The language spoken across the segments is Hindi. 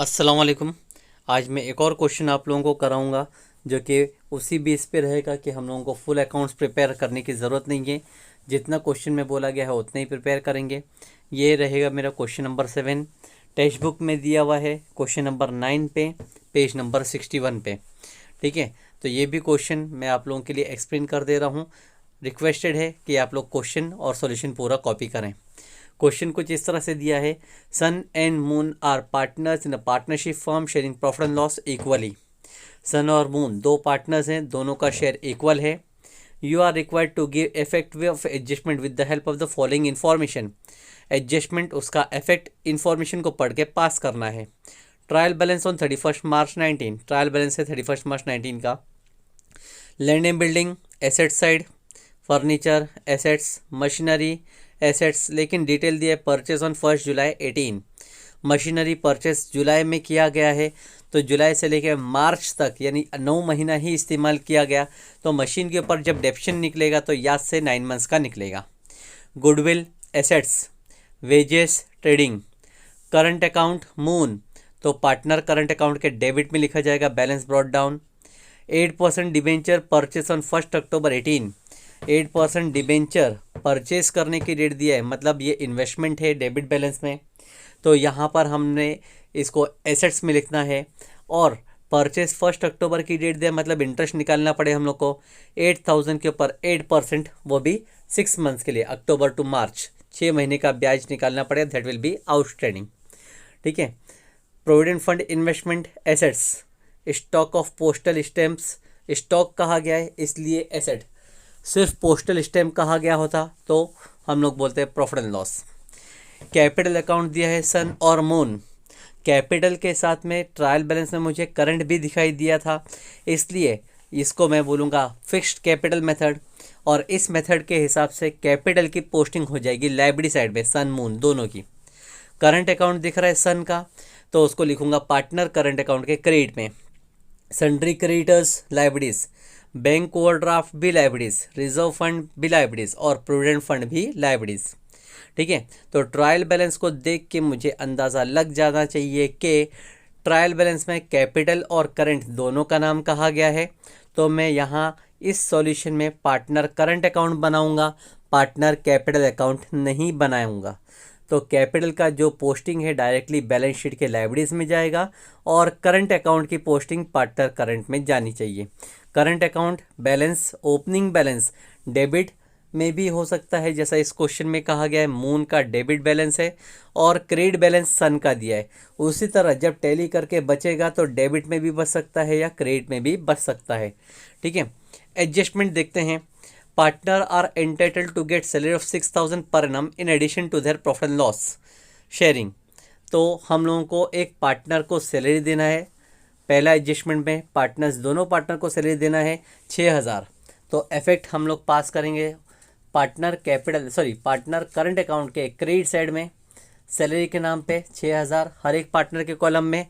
अस्सलाम वालेकुम। आज मैं एक और क्वेश्चन आप लोगों को कराऊंगा जो कि उसी बेस पे रहेगा कि हम लोगों को फुल अकाउंट्स प्रिपेयर करने की ज़रूरत नहीं है। जितना क्वेश्चन में बोला गया है उतना ही प्रिपेयर करेंगे। ये रहेगा मेरा क्वेश्चन नंबर 7। टेक्स्ट बुक में दिया हुआ है क्वेश्चन नंबर 9 पे, पेज नंबर 61 पे। ठीक है, तो ये भी क्वेश्चन मैं आप लोगों के लिए एक्सप्लेन कर दे रहा हूँ। रिक्वेस्टेड है कि आप लोग क्वेश्चन और सॉल्यूशन पूरा कॉपी करें। क्वेश्चन कुछ इस तरह से दिया है, sun and moon are partners in a partnership firm sharing profit and loss equally. Sun और मून दो पार्टनर्स हैं, दोनों का शेयर इक्वल है। You are required to give effective of adjustment with the help of the following information. Adjustment उसका इफेक्ट इन्फॉर्मेशन को पढ़ के पास करना है। Trial balance on 31 March 19, trial balance है 31 मार्च 19 का। Land and building asset side, furniture assets, machinery assets, लेकिन डिटेल दिया है purchase on 1 July 18। Machinery purchase जुलाई में किया गया है, तो जुलाई से लेकर मार्च तक यानी 9 महीना ही इस्तेमाल किया गया, तो मशीन के ऊपर जब डेप्शन निकलेगा तो याद से 9 मंथ्स का निकलेगा। Goodwill assets, wages trading, current account moon, तो पार्टनर करंट अकाउंट के डेबिट में लिखा जाएगा, balance brought down. 8% debenture purchase on 1 October 18, 8% debenture purchase करने की डेट दिया है, मतलब ये इन्वेस्टमेंट है डेबिट बैलेंस में, तो यहाँ पर हमने इसको एसेट्स में लिखना है। और परचेस 1 अक्टूबर की डेट दिया, मतलब इंटरेस्ट निकालना पड़े हम लोग को 8000 के ऊपर 8%, वो भी 6 मंथ्स के लिए, अक्टूबर टू मार्च 6 महीने का ब्याज निकालना पड़ेगा, दैट विल बी आउटस्टैंडिंग। ठीक है। Provident fund investment assets, stock of postal stamps, stock कहा गया है इसलिए एसेट, सिर्फ पोस्टल स्टैम्प कहा गया होता तो हम लोग बोलते हैं profit and loss. Capital account दिया है सन और मून, कैपिटल के साथ में ट्रायल बैलेंस में मुझे करंट भी दिखाई दिया था, इसलिए इसको मैं बोलूँगा फिक्स्ड कैपिटल मेथड, और इस मेथड के हिसाब से कैपिटल की पोस्टिंग हो जाएगी लायबिलिटी साइड में, सन मून दोनों की। करंट अकाउंट दिख रहा है सन का, तो उसको लिखूंगा पार्टनर करंट अकाउंट के क्रेडिट में। Sundry creditors liabilities, bank overdraft भी लायबिलिटीज, रिजर्व फंड भी लायबिलिटीज और प्रोविडेंट फंड भी लायबिलिटीज। ठीक है, तो ट्रायल बैलेंस को देख के मुझे अंदाज़ा लग जाना चाहिए कि ट्रायल बैलेंस में कैपिटल और करंट दोनों का नाम कहा गया है, तो मैं यहाँ इस सॉल्यूशन में पार्टनर करंट अकाउंट बनाऊंगा, पार्टनर कैपिटल अकाउंट नहीं बनाऊंगा। तो कैपिटल का जो पोस्टिंग है डायरेक्टली बैलेंस शीट के लायबिलिटीज में जाएगा, और करंट अकाउंट की पोस्टिंग पार्टनर करंट में जानी चाहिए। Current account balance, opening balance debit में भी हो सकता है, जैसा इस क्वेश्चन में कहा गया है, मून का डेबिट बैलेंस है और क्रेडिट बैलेंस सन का दिया है। उसी तरह जब टैली करके बचेगा तो डेबिट में भी बच सकता है या क्रेडिट में भी बच सकता है। ठीक है। एडजस्टमेंट देखते हैं। Partner are entitled to get salary of 6000 per annum in addition to their profit and loss sharing, तो हम लोगों को एक पार्टनर को सैलरी देना है। पहला एडजस्टमेंट में पार्टनर्स, दोनों पार्टनर को सैलरी देना है 6000, तो इफेक्ट हम लोग पास करेंगे पार्टनर पार्टनर करंट अकाउंट के क्रेडिट साइड में सैलरी के नाम पे 6000 हर एक पार्टनर के कॉलम में।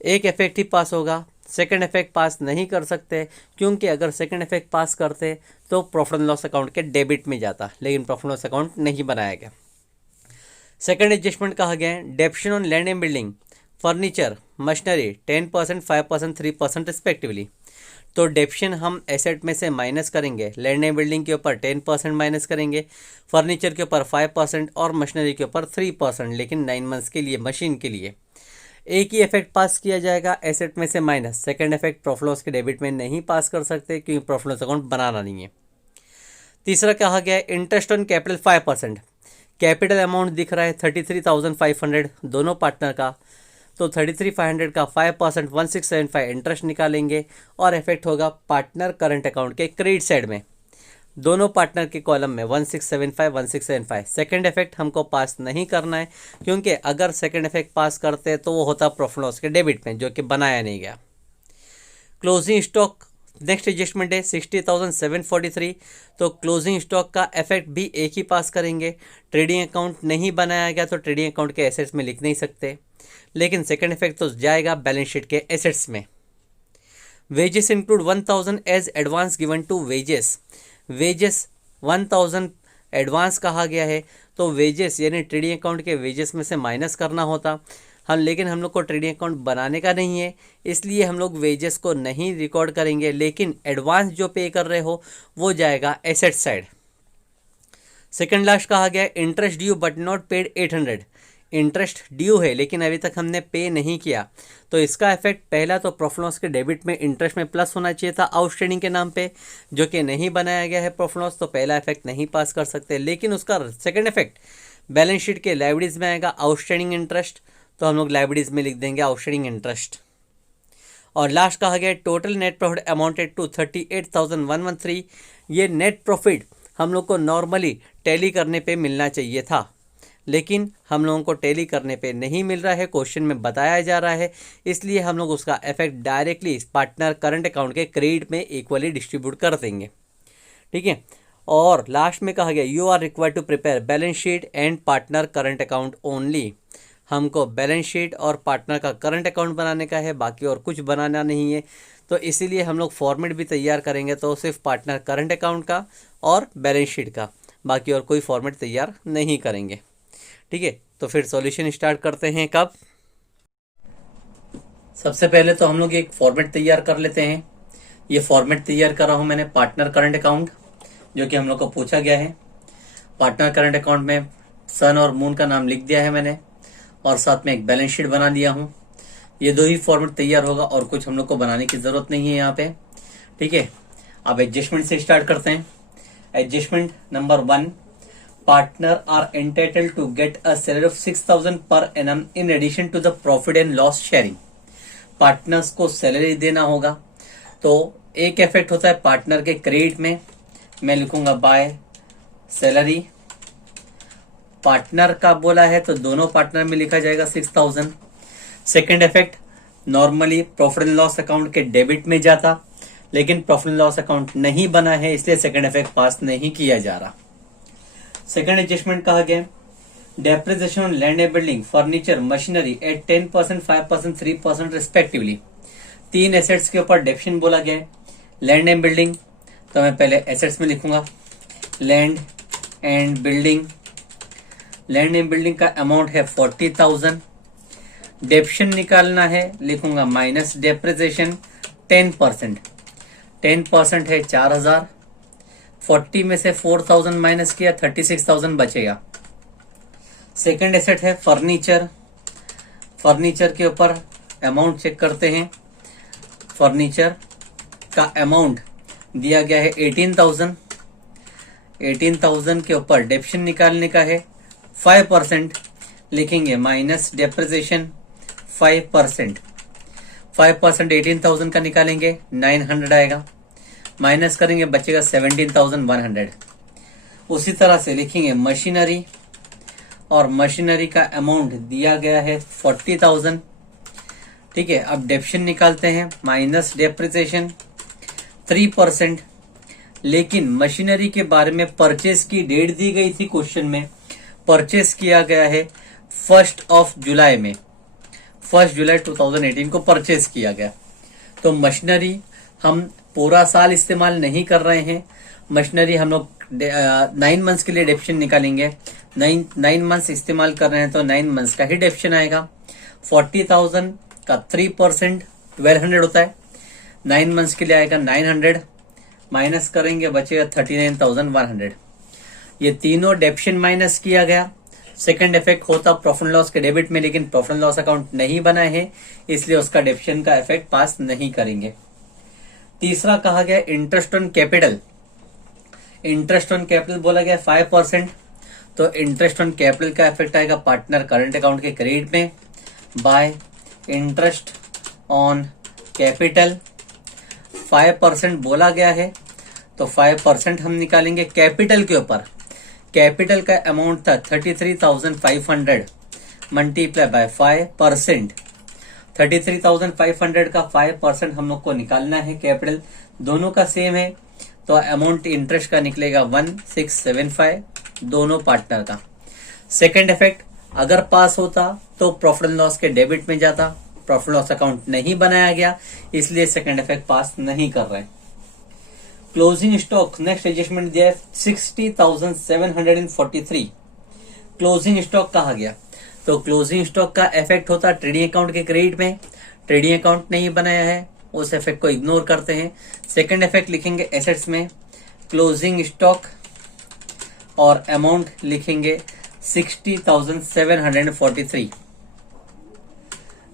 एक इफेक्ट ही पास होगा, सेकंड इफेक्ट पास नहीं कर सकते, क्योंकि अगर सेकंड इफेक्ट पास करते तो प्रॉफिट एंड लॉस अकाउंट के डेबिट में जाता, लेकिन प्रॉफिट एंड लॉस अकाउंट नहीं बनाया गया। सेकंड एडजस्टमेंट कहा गया है, डेप्शन on land and building, furniture, machinery 10%, 5%, 3% respectively, तो डेप्शन हम एसेट में से माइनस करेंगे। लैंड एंड बिल्डिंग के ऊपर 10% माइनस करेंगे, फर्नीचर के ऊपर 5% और मशीनरी के ऊपर 3%, लेकिन 9 मंथ्स के लिए मशीन के लिए। एक ही इफेक्ट पास किया जाएगा एसेट में से minus, second effect profit loss के डेबिट में नहीं पास कर सकते क्योंकि प्रॉफिट लॉस अकाउंट बनाना नहीं है। तीसरा कहा गया है, interest on capital 5%, capital amount दिख रहा है 33,500 दोनों पार्टनर का, तो 33,500 का 5% 1675 इंटरेस्ट निकालेंगे और इफेक्ट होगा पार्टनर करंट अकाउंट के क्रेडिट साइड में, दोनों पार्टनर के कॉलम में 1675 1675। सेकंड इफेक्ट हमको पास नहीं करना है, क्योंकि अगर सेकंड इफेक्ट पास करते तो वो होता प्रॉफिट लॉस के डेबिट में, जो कि बनाया नहीं गया। क्लोजिंग स्टॉक नेक्स्ट एडजस्टमेंट है 60,743, तो क्लोजिंग स्टॉक का इफेक्ट भी एक ही पास करेंगे। ट्रेडिंग अकाउंट नहीं बनाया गया तो ट्रेडिंग अकाउंट के एसेट्स में लिख नहीं सकते, लेकिन सेकंड इफेक्ट तो जाएगा बैलेंस शीट के एसेट्स में। Wages include 1000 as advance given to wages, wages 1000 advance कहा गया है, तो वेजेस यानी ट्रेडिंग अकाउंट के वेजेस में से माइनस करना होता। लेकिन हम लोग को ट्रेडिंग अकाउंट बनाने का नहीं है, इसलिए हम लोग वेजेस को नहीं रिकॉर्ड करेंगे, लेकिन एडवांस जो पे कर रहे हो वो जाएगा एसेट साइड। सेकंड लास्ट कहा गया interest due but not paid 800। Interest due है लेकिन अभी तक हमने पे नहीं किया, तो इसका इफेक्ट पहला तो प्रॉफिट लॉस के डेबिट में इंटरेस्ट में प्लस होना चाहिए था आउटस्टैंडिंग के नाम पे, जो कि नहीं बनाया गया है प्रॉफिट लॉस, तो पहला इफेक्ट नहीं पास कर सकते। लेकिन उसका सेकंड इफेक्ट बैलेंस शीट के लायबिलिटीज में आएगा आउटस्टैंडिंग इंटरेस्ट, तो हम लोग लायबिलिटीज में लिख देंगे आउटस्टैंडिंग इंटरेस्ट। और लास्ट कहा गया total net profit amounted to 38,113। ये नेट प्रॉफिट हम लोग को नॉर्मली टैली करने पे मिलना चाहिए था, लेकिन हम लोगों को टैली करने पे नहीं मिल रहा है, क्वेश्चन में बताया जा रहा है, इसलिए हम लोग उसका effect directly partner current account के क्रेडिट में इक्वली डिस्ट्रीब्यूट कर देंगे। ठीक है। और लास्ट में कहा गया you are required to prepare balance sheet and partner current account only. हमको बैलेंस शीट और पार्टनर का करंट अकाउंट बनाने का है, बाकी और कुछ बनाना नहीं है, तो इसीलिए हम लोग फॉर्मेट भी तैयार करेंगे तो सिर्फ पार्टनर करंट अकाउंट का और बैलेंस शीट का, बाकी और कोई फॉर्मेट तैयार नहीं करेंगे। ठीक है, तो फिर सॉल्यूशन स्टार्ट करते हैं। कब? सबसे पहले तो हम लोग एक फॉर्मेट तैयार कर लेते हैं। ये फॉर्मेट तैयार कर रहा हूं मैंने पार्टनर करंट अकाउंट, जो कि हम लोग को पूछा गया है। पार्टनर करंट अकाउंट में सन और मून का नाम लिख दिया है मैंने, और साथ में एक बैलेंस शीट बना लिया हूं। ये दो ही फॉर्मेट तैयार होगा और कुछ हम लोग को बनाने की जरूरत नहीं है यहाँ पे। ठीक है, अब एडजस्टमेंट से स्टार्ट करते हैं। Adjustment number 1, partner are entitled to get a salary of 6,000 per annum in addition to the profit and loss sharing. Partners को सैलरी देना होगा, तो एक इफेक्ट होता है पार्टनर के क्रेडिट में, मैं लिखूंगा बाय सैलरी। पार्टनर का बोला है तो दोनों पार्टनर में लिखा जाएगा 6,000। Second effect normally profit and loss account के डेबिट में जाता, लेकिन प्रॉफिट एंड लॉस अकाउंट नहीं बना है, इसलिए सेकेंड इफेक्ट पास नहीं किया जा रहा। सेकेंड एडजस्टमेंट कहा गया depreciation on land and building furniture machinery at 10%, 5%, 3% respectively. 3 assets के ऊपर डेप्शन बोला गया है। लैंड एंड बिल्डिंग, तो मैं पहले एसेट्स में लिखूंगा land and building. Land and building का अमाउंट है 40,000। डेप्शन निकालना है, लिखूंगा माइनस डेप्रिसिएशन 10%। 10% है 4,000। 40 में से 4,000 माइनस किया 36,000 बचेगा। सेकंड एसेट है फर्नीचर। फर्नीचर के ऊपर अमाउंट चेक करते हैं। फर्नीचर का अमाउंट दिया गया है 18,000। 18,000 के ऊपर डेप्शन निकालने का है 5%, लिखेंगे माइनस डेप्रिसिएशन 5%। 5% 18,000 का निकालेंगे 900 आएगा, माइनस करेंगे बचेगा 17,100। उसी तरह से लिखेंगे मशीनरी, और मशीनरी का अमाउंट दिया गया है 40,000। ठीक है, अब डेप्शन निकालते हैं माइनस डेप्रिसिएशन 3%, लेकिन मशीनरी के बारे में परचेस की डेट दी गई थी क्वेश्चन में, परचेस किया गया है 1 जुलाई में, 1 जुलाई 2018 को परचेस किया गया। तो मशीनरी हम पूरा साल इस्तेमाल नहीं कर रहे हैं। मशीनरी हम लोग 9 मंथ्स के लिए डेप्शन निकालेंगे। 9 मंथ्स इस्तेमाल कर रहे हैं तो 9 मंथ्स का ही डेप्शन आएगा। 40,000 का 3% 1200 होता है। 9 मंथ्स के लिए आएगा 900, माइनस करेंगे बचेगा 39,100। ये तीनों डेप्शन माइनस किया गया। सेकंड इफेक्ट होता प्रॉफिट लॉस के डेबिट में, लेकिन प्रॉफिट लॉस अकाउंट नहीं बना है, इसलिए उसका डेप्शन का इफेक्ट पास नहीं करेंगे। तीसरा कहा गया interest on capital. Interest on capital बोला गया 5%, तो इंटरेस्ट ऑन कैपिटल का इफेक्ट आएगा पार्टनर करंट अकाउंट के क्रेडिट में बाय इंटरेस्ट ऑन कैपिटल। 5% बोला गया है, तो 5% हम निकालेंगे कैपिटल के ऊपर। कैपिटल का अमाउंट था 33,500 मल्टीप्लाई बाय 5%। 33,500 का 5% हम लोग को निकालना है कैपिटल, दोनों का सेम है, तो अमाउंट इंटरेस्ट का निकलेगा 1675 दोनों पार्टनर का। सेकंड इफेक्ट अगर पास होता तो प्रॉफिट एंड लॉस के डेबिट में जाता, प्रॉफिट लॉस अकाउंट नहीं बनाया गया, इसलिए सेकंड इफेक्ट पास नहीं कर रहे। क्लोजिंग स्टॉक नेक्स्ट एडजस्टमेंट दिया है 60,743। क्लोजिंग स्टॉक कहा गया तो क्लोजिंग स्टॉक का इफेक्ट होता है ट्रेडिंग अकाउंट के क्रेडिट में, ट्रेडिंग अकाउंट नहीं बनाया है, उस इफेक्ट को इग्नोर करते हैं। सेकंड इफेक्ट लिखेंगे एसेट्स में, क्लोजिंग स्टॉक और अमाउंट लिखेंगे 60,743।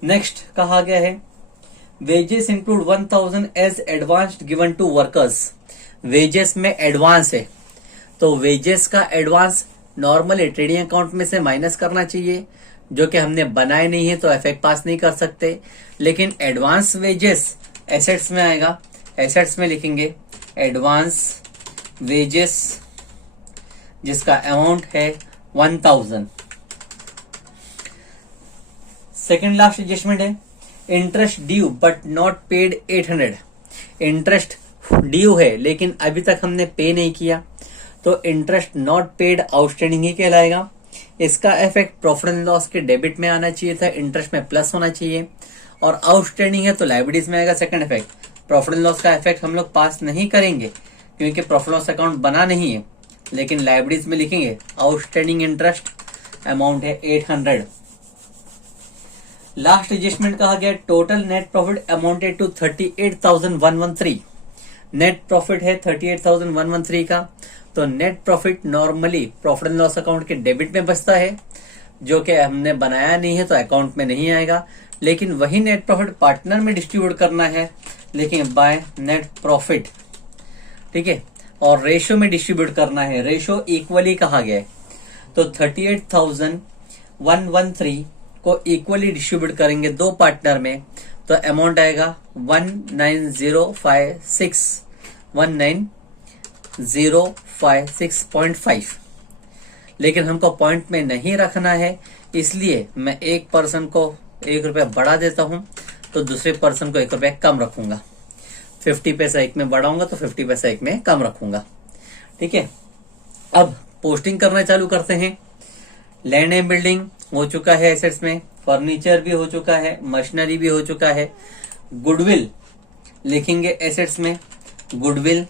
नेक्स्ट कहा गया है wages include 1,000 as advanced given to workers. Wages में एडवांस है, तो वेजेस का एडवांस नॉर्मली ट्रेडिंग अकाउंट में से माइनस करना चाहिए, जो कि हमने बनाए नहीं है तो इफेक्ट पास नहीं कर सकते। लेकिन एडवांस वेजेस एसेट्स में आएगा, एसेट्स में लिखेंगे एडवांस वेजेस जिसका अमाउंट है 1,000। सेकेंड लास्ट एडजस्टमेंट है interest due but not paid 800। Interest due है लेकिन अभी तक हमने पे नहीं किया, तो इंटरेस्ट नॉट पेड आउटस्टैंडिंग ही कहलाएगा। इसका इफेक्ट प्रॉफिट एंड लॉस के डेबिट में आना चाहिए था, इंटरेस्ट में प्लस होना चाहिए, और आउटस्टैंडिंग है तो लायबिलिटीज में आएगा। Second effect profit and loss का इफेक्ट हम लोग पास नहीं करेंगे क्योंकि प्रॉफिट लॉस अकाउंट बना नहीं है, लेकिन लायबिलिटीज में लिखेंगे आउटस्टैंडिंग इंटरेस्ट अमाउंट है 800। लास्ट एडजस्टमेंट कहा गया total net profit amounted to 38,113। Net profit है 38,113 का, तो net profit normally profit and loss account के डेबिट में बचता है, जो कि हमने बनाया नहीं है तो अकाउंट में नहीं आएगा। लेकिन वही नेट प्रॉफिट पार्टनर में डिस्ट्रीब्यूट करना है, लेकिन बाय नेट प्रॉफिट, ठीक है, और रेशो में डिस्ट्रीब्यूट करना है। रेशो इक्वली कहा गया है, तो 38,113 को इक्वली डिस्ट्रीब्यूट करेंगे दो पार्टनर में, तो अमाउंट आएगा 19,056.5। लेकिन हमको पॉइंट में नहीं रखना है, इसलिए मैं एक पर्सन को 1 रुपया बढ़ा देता हूं, तो दूसरे पर्सन को 1 रुपया कम रखूंगा। 50 पैसा एक में बढ़ाऊंगा तो 50 पैसा एक में कम रखूंगा, ठीक है। अब पोस्टिंग करना चालू करते हैं। लैंड एंड बिल्डिंग हो चुका है एसेट्स में, फर्नीचर भी हो चुका है, मशीनरी भी हो चुका है। गुडविल लिखेंगे एसेट्स में, गुडविल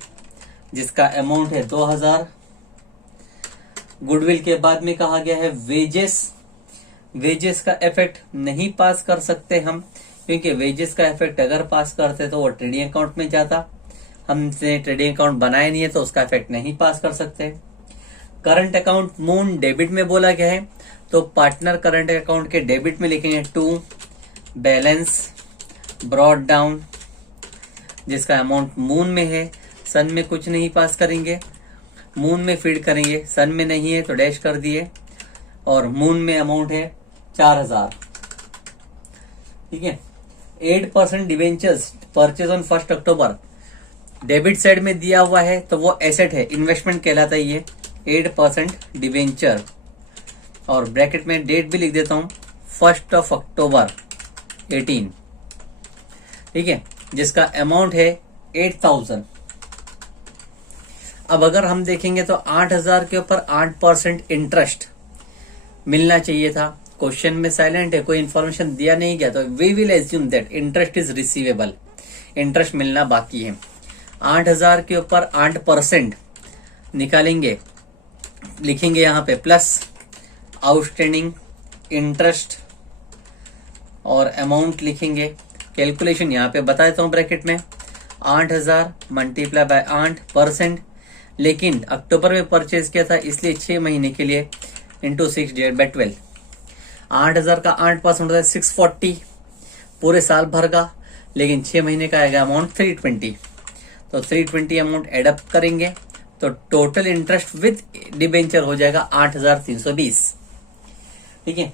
जिसका अमाउंट है 2,000। गुडविल के बाद में कहा गया है वेजेस। वेजेस का इफेक्ट नहीं पास कर सकते हम, क्योंकि वेजेस का इफेक्ट अगर पास करते तो वो ट्रेडिंग अकाउंट में जाता, हमने ट्रेडिंग अकाउंट बनाया नहीं है तो उसका इफेक्ट नहीं पास कर सकते। करंट अकाउंट मून डेबिट में बोला गया है, तो पार्टनर करंट अकाउंट के डेबिट में लिखेंगे टू बैलेंस ब्रॉड डाउन, जिसका अमाउंट मून में है, सन में कुछ नहीं पास करेंगे, मून में फीड करेंगे, सन में नहीं है तो डैश कर दिए, और मून में अमाउंट है 4,000, ठीक है। 8% debentures purchase on 1 October debit side में दिया हुआ है, तो वो एसेट है, इन्वेस्टमेंट कहलाता है ये 8% डिवेंचर, और ब्रैकेट में डेट भी लिख देता हूं 1 अक्टूबर 18, ठीक है, जिसका अमाउंट है 8,000। अब अगर हम देखेंगे तो 8,000 के ऊपर 8% इंटरेस्ट मिलना चाहिए था। क्वेश्चन में साइलेंट है, कोई इंफॉर्मेशन दिया नहीं गया, तो we will assume that interest is receivable, interest मिलना बाकी है। 8,000 के ऊपर 8% निकालेंगे, लिखेंगे यहां पे प्लस आउटस्टैंडिंग इंटरेस्ट और अमाउंट लिखेंगे। कैलकुलेशन यहां पे बता देता हूं ब्रैकेट में, 8,000 मल्टीप्लाई बाय 8%, लेकिन अक्टूबर में परचेज किया था इसलिए 6 महीने के लिए इंटू 6 डिवाइड बाय 12। 8,000 का 8% होता है 640 पूरे साल भर का, लेकिन 6 महीने का आएगा अमाउंट 320, तो 320 अमाउंट एडअप करेंगे तो टोटल इंटरेस्ट विद डिबेंचर हो जाएगा 8,320, ठीक है।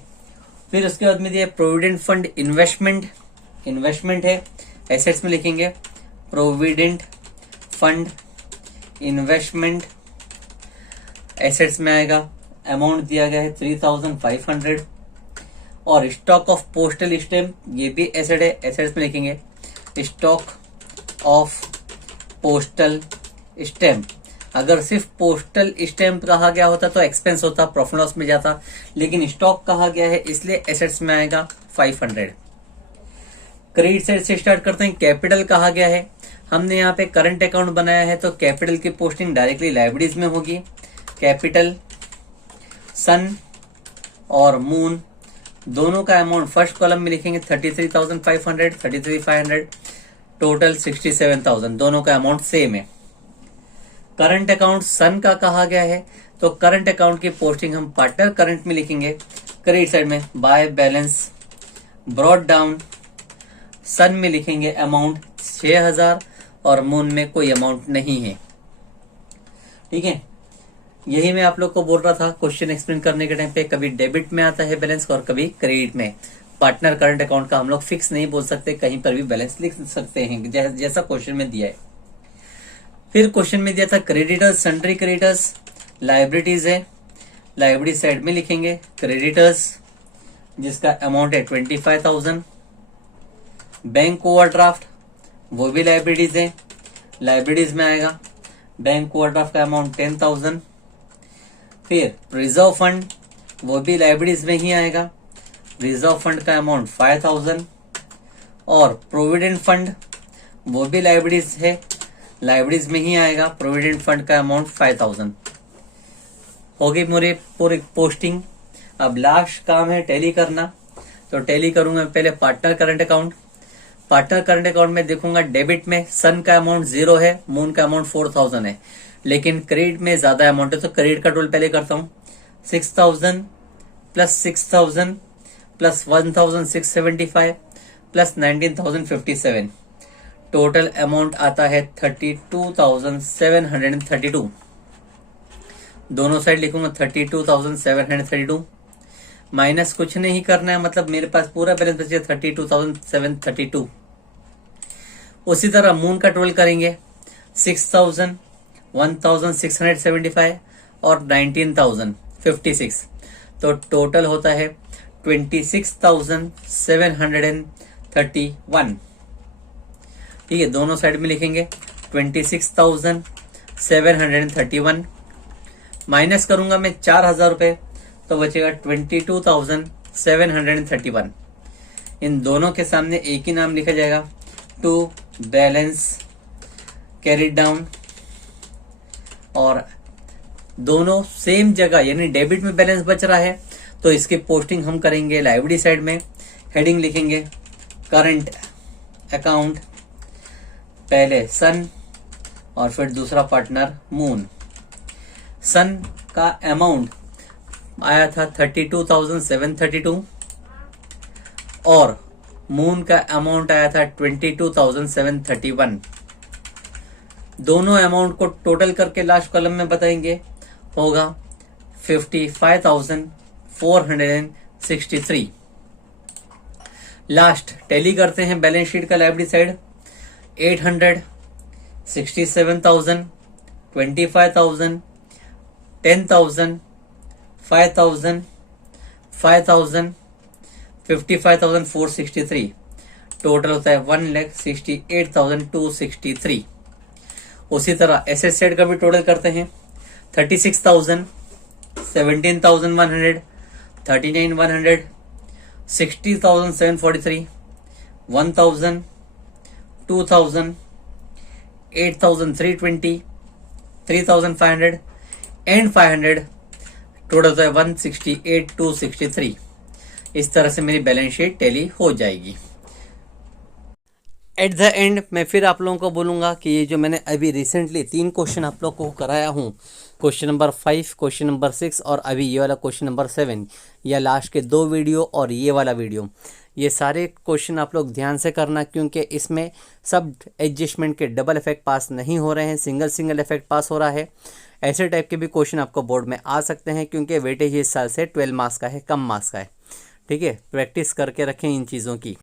फिर उसके बाद में दिया प्रोविडेंट फंड इन्वेस्टमेंट, इन्वेस्टमेंट है, एसेट्स में लिखेंगे प्रोविडेंट फंड इन्वेस्टमेंट, एसेट्स में आएगा, अमाउंट दिया गया है 3,500, और स्टॉक ऑफ पोस्टल स्टैम्प ये भी एसेट है, एसेट्स में लिखेंगे स्टॉक ऑफ पोस्टल स्टैम्प। अगर सिर्फ पोस्टल स्टैम्प कहा गया होता तो एक्सपेंस होता, प्रॉफिट लॉस में जाता, लेकिन स्टॉक कहा गया है इसलिए एसेट्स में आएगा 500। क्रेडिट साइड से स्टार्ट करते हैं। कैपिटल कहा गया है, हमने यहाँ पे करंट अकाउंट बनाया है तो कैपिटल की पोस्टिंग डायरेक्टली लायबिलिटीज में होगी। कैपिटल सन और मून दोनों का अमाउंट फर्स्ट कॉलम में लिखेंगे 33,500, 33,500, टोटल 67,000, दोनों का अमाउंट सेम है। करंट अकाउंट सन का कहा गया है, तो करंट अकाउंट की पोस्टिंग हम पार्टनर करंट में लिखेंगे, क्रेडिट साइड में बाय बैलेंस ब्रॉट डाउन। सन में लिखेंगे अमाउंट 6,000 और मून में कोई अमाउंट नहीं है। ठीक है, यही मैं आप लोग को बोल रहा था क्वेश्चन एक्सप्लेन करने के टाइम पे, कभी डेबिट में आता है बैलेंस और कभी क्रेडिट में। पार्टनर करंट अकाउंट का हम लोग फिक्स नहीं बोल सकते, कहीं पर भी बैलेंस लिख सकते हैं जैसा क्वेश्चन में दिया है। फिर क्वेश्चन में दिया था क्रेडिटर्स, सन्ड्री क्रेडिटर्स, लाइबिलिटीज है, लाइबिलिटी साइड में लिखेंगे क्रेडिटर्स जिसका अमाउंट है 25,000, बैंक ओवरड्राफ्ट वो भी लाइबिलिटीज है, लाइबिलिटीज में आएगा बैंक ओवरड्राफ्ट का अमाउंट 10,000। फिर रिजर्व फंड वो भी लाइबिलिटीज में ही आएगा, रिजर्व फंड का अमाउंट 5,000। और प्रोविडेंट फंड वो भी लाइबिलिटीज है, लाइबिलिटीज में ही आएगा, प्रोविडेंट फंड का अमाउंट 5,000। हो गई मेरी पूरी पोस्टिंग। अब लास्ट काम है टैली करना, तो टैली करूंगा पहले partner current account. Partner current account में देखूंगा डेबिट में सन का अमाउंट 0 है, मून का अमाउंट 4,000 है, लेकिन क्रेडिट में ज्यादा अमाउंट है, तो क्रेडिट का टोटल पहले करता हूं 6,000 plus 6,000 plus 1,675 plus 19,057, total amount आता है 32,732। दोनों साइड लिखूंगा 32,732, माइनस कुछ नहीं करना है, मतलब मेरे पास पूरा बैलेंस बचे 32,732। उसी तरह मून का टोटल करेंगे 6,000, 1,675 और 19,056, तो टोटल होता है 26,731। ठीक है, दोनों साइड में लिखेंगे 26,731, माइनस करूंगा मैं 4,000 रुपए, तो बचेगा 22,731। इन दोनों के सामने एक ही नाम लिखा जाएगा, टू बैलेंस कैरिड डाउन। और दोनों सेम जगह यानी डेबिट में बैलेंस बच रहा है, तो इसकी पोस्टिंग हम करेंगे लाइबिलिटी साइड में। हेडिंग लिखेंगे करंट अकाउंट, पहले सन और फिर दूसरा पार्टनर मून। सन का अमाउंट आया था 32,732 और मून का अमाउंट आया था 22,731। दोनों अमाउंट को टोटल करके लास्ट कॉलम में बताएंगे, होगा 55,463। लास्ट टैली करते हैं बैलेंस शीट का लाइबिलिटी साइड। 800, 67,000, 25,000, 10,000, 5,000, 5,000, 55,463, टोटल होता है 1,68,263। उसी तरह एसेट साइड का भी टोटल करते हैं 36,000, 17,100, 39,100, 60,743, 1,000, 2,000, 8,320, 3,500 एंड 500, टोटल होता है 168,263। इस तरह से मेरी बैलेंस शीट टैली हो जाएगी। एट द एंड मैं फिर आप लोगों को बोलूँगा कि ये जो मैंने अभी रिसेंटली 3 क्वेश्चन आप लोग को कराया हूँ, क्वेश्चन नंबर 5, क्वेश्चन नंबर 6 और अभी ये वाला क्वेश्चन नंबर 7, या लास्ट के 2 वीडियो और ये वाला वीडियो, ये सारे क्वेश्चन आप लोग ध्यान से करना, क्योंकि इसमें सब एडजस्टमेंट के डबल इफेक्ट पास नहीं हो रहे हैं, सिंगल इफेक्ट पास हो रहा है। ऐसे टाइप के भी क्वेश्चन आपको बोर्ड में आ सकते हैं, क्योंकि वेटेज इस साल से 12 मार्क्स का है, कम मार्क्स का है। ठीक है, प्रैक्टिस करके रखें इन चीज़ों की।